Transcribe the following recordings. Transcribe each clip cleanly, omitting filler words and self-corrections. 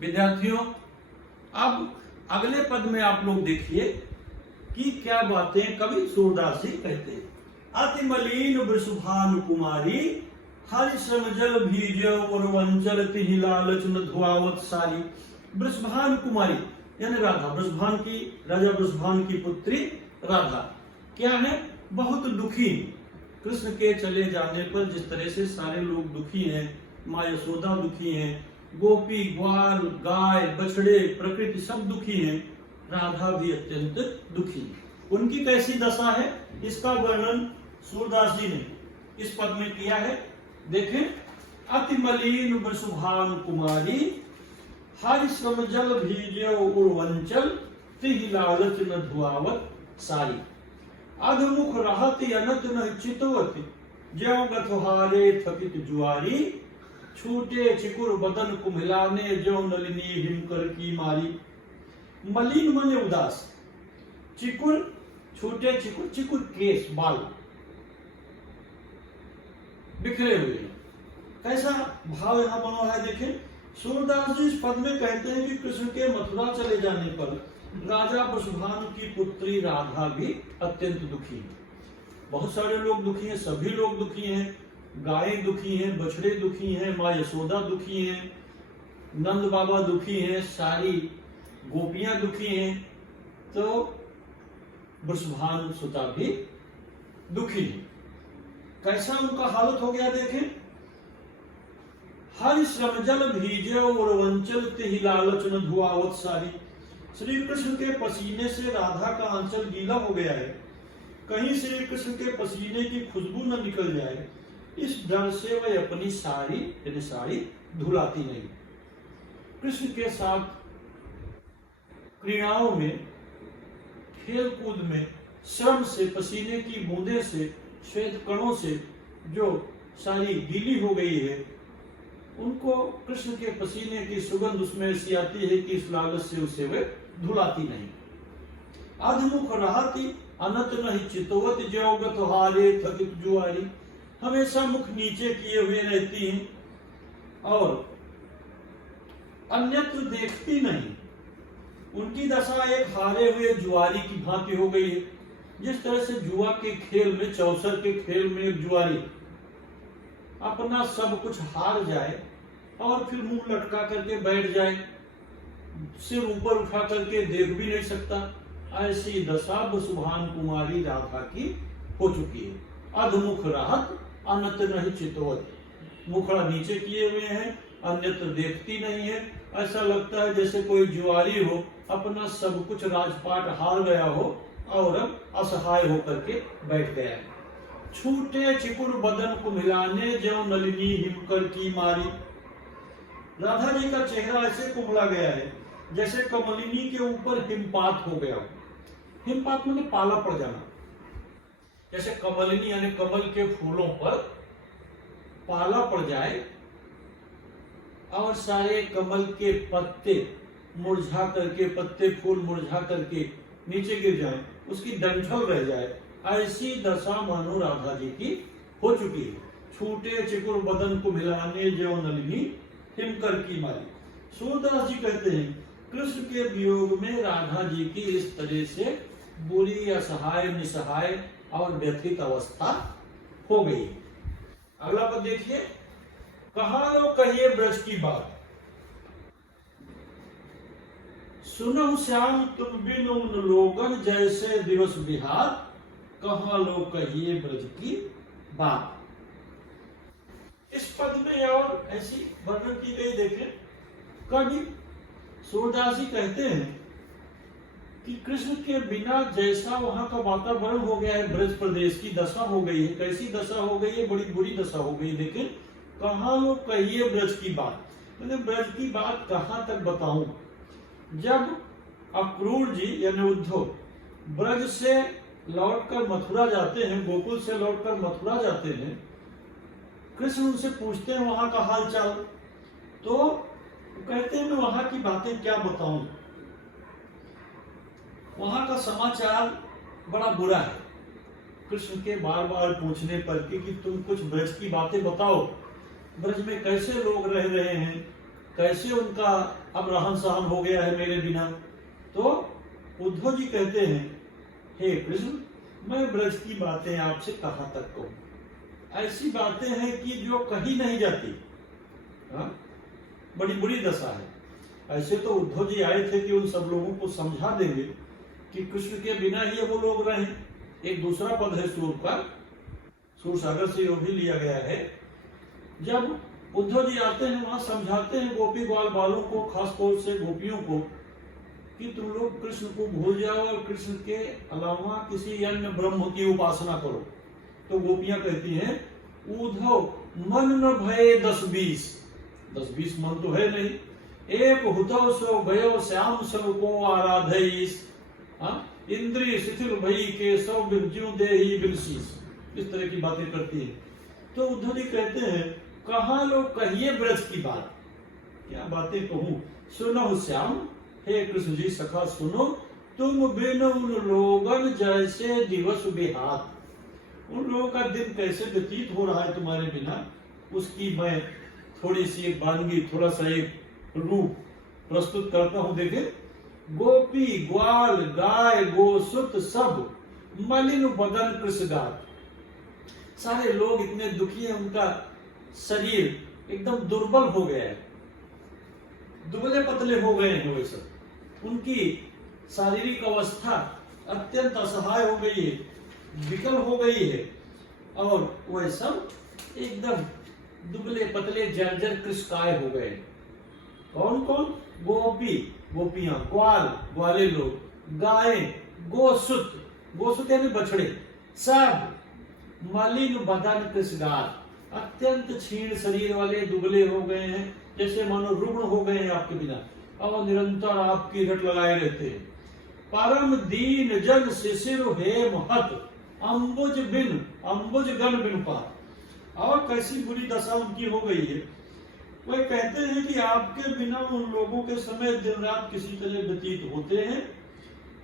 विद्यार्थियों, अब अगले पद में आप लोग देखिए कि क्या बातें कवि सूरदास जी कहते हैं। अति मलिन वृषभानु कुमारी, हरि श्रम जल भीजो उर्वंचल तिहि लालच न धुआवत सारी। वृषभानु कुमारी यानी राधा, वृषभान की, राजा वृषभान की पुत्री राधा क्या है, बहुत दुखी। कृष्ण के चले जाने पर जिस तरह से सारे लोग दुखी हैं, माँ यशोदा दुखी हैं, गोपी ग्वाल गाय बछड़े प्रकृति सब दुखी हैं, राधा भी अत्यंत दुखी। उनकी कैसी दशा है इसका वर्णन सूरदास जी ने इस पद में किया है। देखें, अति मलिन वृषभानु कुमारी, हरि श्रम जल भीजो उर्वंचल तिहि लालच न धुआवत सारी। अधमुख रहति अनत न चितवति, ज्यों गथहारे थकित जुआरी। छूटे चिकुर बदन कुम्हिलाने, ज्यों नलिनी हिमकर की मारी। मलिन माने उदास, चिकुर छूटे चिकुर, चिकुर केस बाल बिखरे हुए। कैसा भाव यहाँ बना है देखें। सूरदास जी इस पद में कहते हैं कि कृष्ण के मथुरा चले जाने पर राजा वृषभानु की पुत्री राधा भी अत्यंत दुखी है। बहुत सारे लोग दुखी हैं, सभी लोग दुखी हैं, गायें दुखी हैं, बछड़े दुखी हैं, माँ यशोदा दुखी हैं, नंद बाबा दुखी हैं, सारी गोपियां दुखी हैं, तो वृषभानु सुता भी दुखी है। कैसा उनका हालत हो गया देखें। हरि श्रम जल भीजे उर्वंचल तिहि लालच न धुआवत सारी। श्री कृष्ण के पसीने से राधा का आंचल गीला हो गया है, कहीं श्री कृष्ण के पसीने की खुशबू न निकल जाए, इस डर से वह अपनी साड़ी यानी साड़ी धुलाती नहीं। कृष्ण के साथ क्रीड़ाओं में, खेल कूद में, श्रम से, पसीने की बूंदे से, श्वेत कणों से जो सारी गीली हो गई है, उनको कृष्ण के पसीने की सुगंध उसमें ऐसी आती है कि इस लालच से उसे वे धुलाती नहीं। अधमुख रहती अनत नहीं चितवत, ज्यों गथहारे थकित जुआरी। हमेशा मुख नीचे किए हुए रहती हैं और अन्यत्र देखती नहीं। उनकी दशा एक हारे हुए जुआरी की भांति हो गई है। जिस तरह से जुआ के खेल में, चौसर के खेल में एक जुआरी अपना सब कुछ हार जाए और फिर मुंह लटका करके बैठ जाए, सिर ऊपर उठा करके देख भी नहीं सकता, ऐसी दशा वृषभानु कुमारी राधा की हो चुकी है। अधमुख रहत अनत नहीं चितवत, मुखड़ा नीचे किए हुए हैं, अन्यत्र देखती नहीं है। ऐसा लगता है जैसे कोई जुआरी हो, अपना सब कुछ राजपाट हार गया हो और असहाय होकर के बैठ गया है। छूटे चिकुर बदन को मिलाने, ज्यों नलिनी हिमकर की मारी। राधा जी का चेहरा ऐसे कुमला गया है जैसे कमलिनी के ऊपर हिमपात हो गया हो। हिमपात माने पाला पड़ जाना। जैसे कमलिनी यानी कमल के फूलों पर पाला पड़ जाए और सारे कमल के पत्ते मुरझा करके, पत्ते फूल मुरझा करके नीचे गिर जाए, उसकी डंठल रह जाए, ऐसी दशा मानो राधा जी की हो चुकी है। छूटे चिकुर बदन को मिलाने, ज्यों नलिनी हिमकर की मारी। सूरदास जी कहते हैं कृष्ण के वियोग में राधा जी की इस तरह से बुरी, असहाय, निसहाय और व्यथित अवस्था हो गई। अगला पद देखिए, कहा लो कहिए ब्रज की बात, सुनो श्याम तुम बिनु उन लोगन, जैसे दिवस बिहार, कहा लो कहिए ब्रज की बात। इस पद में और ऐसी वर्णन की गई देखें। कवि सूरदास जी कहते हैं कि कृष्ण के बिना जैसा वहां का वातावरण हो गया है, ब्रज प्रदेश की दशा हो गई है। कैसी दशा हो गई है, बड़ी बुरी दशा हो गई। देखें, कहाँ लोग कहिए ब्रज की बात, मैंने ब्रज की बात कहां तक बताऊं। जब अक्रूर जी यानी उद्धव ब्रज से लौटकर मथुरा जाते हैं, गोकुल से लौटकर मथुरा जाते हैं, कृष्ण उनसे पूछते हैं वहां का हाल चाल, तो कहते हैं मैं वहां की बातें क्या बताऊं, वहां का समाचार बड़ा बुरा है। कृष्ण के बार बार पूछने पर कि तुम कुछ ब्रज की बातें बताओ, ब्रज में कैसे लोग रह रहे हैं, कैसे उनका अब रहन सहन हो गया है मेरे बिना। तो उद्धव जी कहते हैं, हे कृष्ण, मैं ब्रज की बातें आपसे कहाँ तक कहूं। ऐसी बातें हैं कि जो कही नहीं जाती। हाँ? बड़ी बुरी दशा है। ऐसे तो उद्धव जी आए थे कि उन सब लोगों को समझा देंगे कि कृष्ण के बिना ही वो लोग रहे। एक दूसरा पद है सूर का, सूर सागर से यो भी लिया गया है। जब उद्धव जी आते हैं वहां समझाते हैं गोपी ग्वाल बालों को, खास तौर से गोपियों को, कि तुम लोग कृष्ण को भूल जाओ और कृष्ण के अलावा किसी अन्य ब्रह्म की उपासना करो। तो गोपियां कहती हैं, उद्धव मन न भये 10-20 मन तो है नहीं, एक हुतव सो गयो श्याम सब को आराधईस, इंद्रिय शिथिल भई के सब बिरज्यों देहि बिरसीस। इस तरह की बातें करती है। तो उद्धव जी कहते हैं, कहाँ लोग कहिए ब्रज की बात, क्या बातें कहूं। सुनो श्याम, हे कृष्ण जी सखा सुनो, तुम बिन उन लोगन जैसे दिवस बेहात। उन लोगों का दिन कैसे व्यतीत हो रहा है तुम्हारे बिना, उसकी मैं थोड़ी सी एक वानगी, थोड़ा सा एक रूप प्रस्तुत करता हूं। देखे, गोपी ग्वाल गाय गोसुत सब मलिन बदन कृष्णगात। सारे लोग इतने दुखी हैं, उनका शरीर एकदम दुर्बल हो गया है, दुबले पतले हो गए हैं। वैसे उनकी शारीरिक अवस्था अत्यंत असहाय हो गई है, विकल हो गई है, और वह सब एकदम दुबले पतले जर्जर कृष्णकाय हो गए। कौन कौन? गोपी, गोपियां, ग्वाल, ग्वाले लोग, गाय, गोसुत, गोसुत यानी बछड़े, सब मलिन बदन कृष्णगात, अत्यंत क्षीण शरीर वाले दुबले हो गए हैं, जैसे मानो रुग्ण हो गए हैं आपके बिना, और निरंतर आपकी रट लगाए रहते हैं। परम दीन जन शिशिर हे महत, अंबुज गण बिन पार। और कैसी बुरी दशा उनकी हो गई है। वह कहते हैं कि आपके बिना उन लोगों के समय दिन रात किसी तरह व्यतीत होते हैं।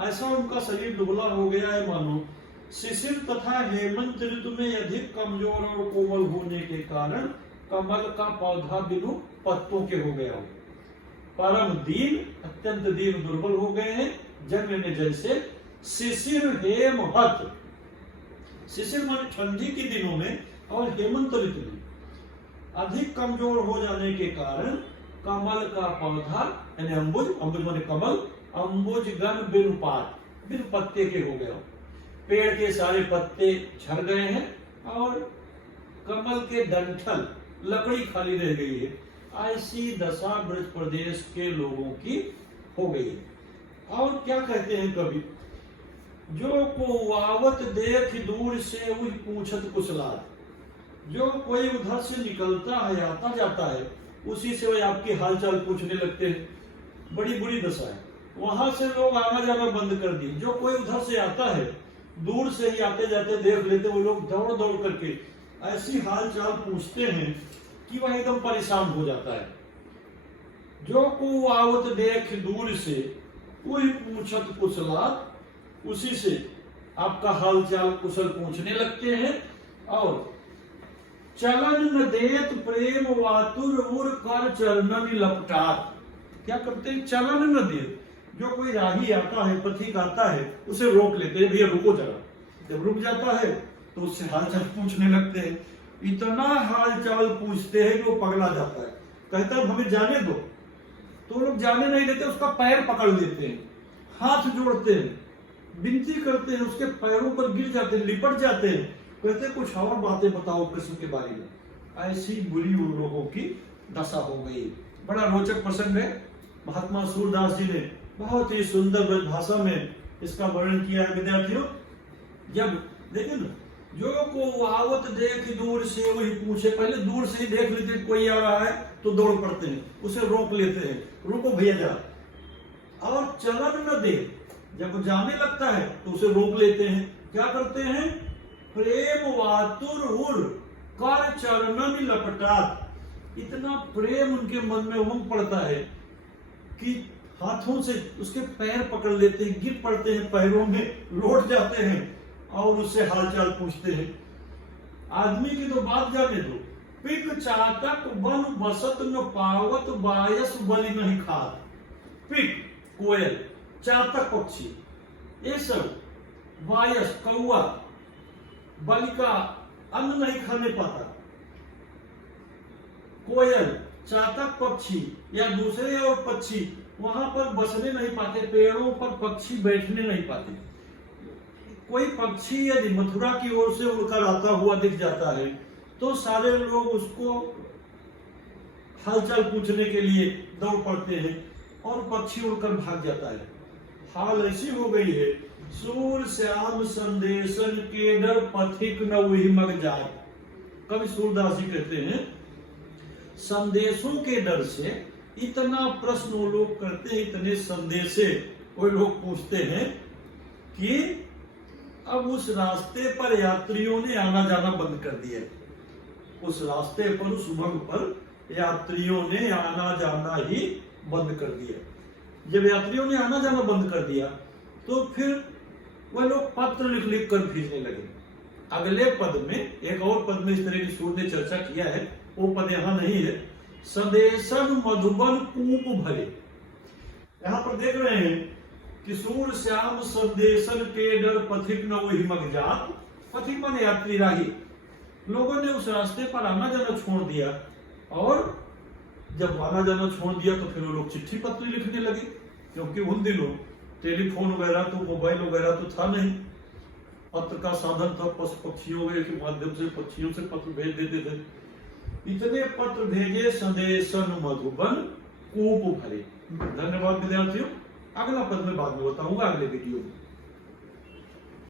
ऐसा उनका शरीर दुबला हो गया है, मानो शिशिर तथा हेमंत ऋतु में अधिक कमजोर और कोमल होने के कारण कमल का पौधा बिनु पत्तों के हो गया हो। परम दीन, अत्यंत दीन दुर्बल हो गए हैं, जन्म में जैसे शिशिर हेमहत। शिशिर माने ठंडी के दिनों में और हेमंत ऋतु में अधिक कमजोर हो जाने के कारण कमल का पौधा यानी अंबुज, अंबुज माने कमल, अंबुज गण बिन पात, बिन पत्ते के हो गया। पेड़ के सारे पत्ते झड़ गए हैं और कमल के डंठल, लकड़ी खाली रह गई है। ऐसी दशा ब्रज प्रदेश के लोगों की हो गई है। और क्या कहते हैं कवि, जो को आवत देख दूर से वही पूछत कुशलात। जो कोई उधर से निकलता है, आता जाता है, उसी से वही आपकी हालचाल पूछने लगते हैं। बड़ी बुरी दशा है। वहां से लोग आना जाना बंद कर दिए। जो कोई उधर से आता है, दूर से ही आते जाते देख लेते, वो लोग दौड़ दौड़ करके ऐसी हालचाल पूछते हैं कि वह एकदम परेशान हो जाता है। जो को आवत देख दूर से वही पूछत कुशलात, उसी से आपका हालचाल कुशल पूछने लगते हैं। और चलन न देत प्रेम वातुर उर कर चरणन लपटात। क्या करते हैं? चलन न देत। जो कोई राही आता है, पथिक आता है, उसे रोक लेते हैं, भैया रुको जरा। जब रुक जाता है तो उससे हालचाल पूछने लगते हैं। इतना हालचाल पूछते हैं कि वो पगला जाता है, कहता है हमें जाने दो। तो लोग जाने नहीं देते, उसका पैर पकड़ लेते हैं, हाथ जोड़ते हैं, विनती करते हैं, उसके पैरों पर गिर जाते हैं, लिपट जाते हैं, कहते हैं कुछ और बातें बताओ कृष्ण के बारे में। ऐसी बुरी उन लोगों की दशा हो गई। बड़ा रोचक प्रसंग है। महात्मा सूरदास जी ने बहुत ही सुंदर भाषा में इसका वर्णन किया है विद्यार्थियों। जब देखे ना, जो को आवत देख दूर से वही पूछे, पहले दूर से ही देख लेते कोई आ रहा है तो दौड़ पड़ते हैं, उसे रोक लेते हैं, रुको भैया जरा। और चलन न दे, जब जाने लगता है तो उसे रोक लेते हैं। क्या करते हैं? प्रेम वातुर उर कर चरणन लपटात। इतना प्रेम उनके मन में उमंग पड़ता है कि हाथों से उसके पैर पकड़ लेते हैं, गिर पड़ते हैं, पैरों में लौट जाते हैं और उससे हालचाल पूछते हैं। आदमी की तो बात जाने दो, पिक चातक वन बसत न पावत बायस बलि नहीं खात। पिक कोयल, चातक पक्षी, ये सब बायस कौआ बलि का अन्न नहीं खाने पाता। कोयल, चातक पक्षी या दूसरे और पक्षी वहां पर बसने नहीं पाते, पेड़ों पर पक्षी बैठने नहीं पाते। कोई पक्षी यदि मथुरा की ओर से उड़कर आता हुआ दिख जाता है तो सारे लोग उसको हालचाल पूछने के लिए दौड़ पड़ते हैं और पक्षी उड़कर भाग जाता है। हाल ऐसी हो गई है, सूर श्याम संदेशन के डर पथिक न वही मग जाए। कवि सूरदास जी कहते हैं संदेशों के डर से इतना प्रश्न वो लोग करते हैं, इतने संदेशे वो लोग पूछते हैं कि अब उस रास्ते पर यात्रियों ने आना जाना बंद कर दिया। उस रास्ते पर, उस उमंग पर यात्रियों ने आना जाना ही बंद कर दिया। जब यात्रियों ने आना जाना बंद कर दिया तो फिर वह लोग पत्र लिख लिख कर भेजने लगे। अगले पद में, एक और पद में इस तरह की सूर ने चर्चा किया है, वो पद यहां नहीं है। संदेशन मधुबन कूप भरे, यहां पर देख रहे हैं कि सूर श्याम संदेशन के डर पथिक न वही मग जात। पथिक माने यात्री, राही। लोगों ने उस रास्ते पर आना जाना छोड़ दिया और जब आना जाना छोड़ दिया तो फिर वो लोग चिट्ठी पत्र लिखने लगे, क्योंकि उन दिनों टेलीफोन वगैरह तो, मोबाइल वगैरह तो था नहीं। पत्र का साधन था, पशु पक्षियों के माध्यम से पक्षियों से पत्र भेज देते थे। इतने पत्र भेजे संदेशन मधुबन कूप भरे। धन्यवाद विद्यार्थियों, अगला पद में बाद में बताऊंगा अगले वीडियो में।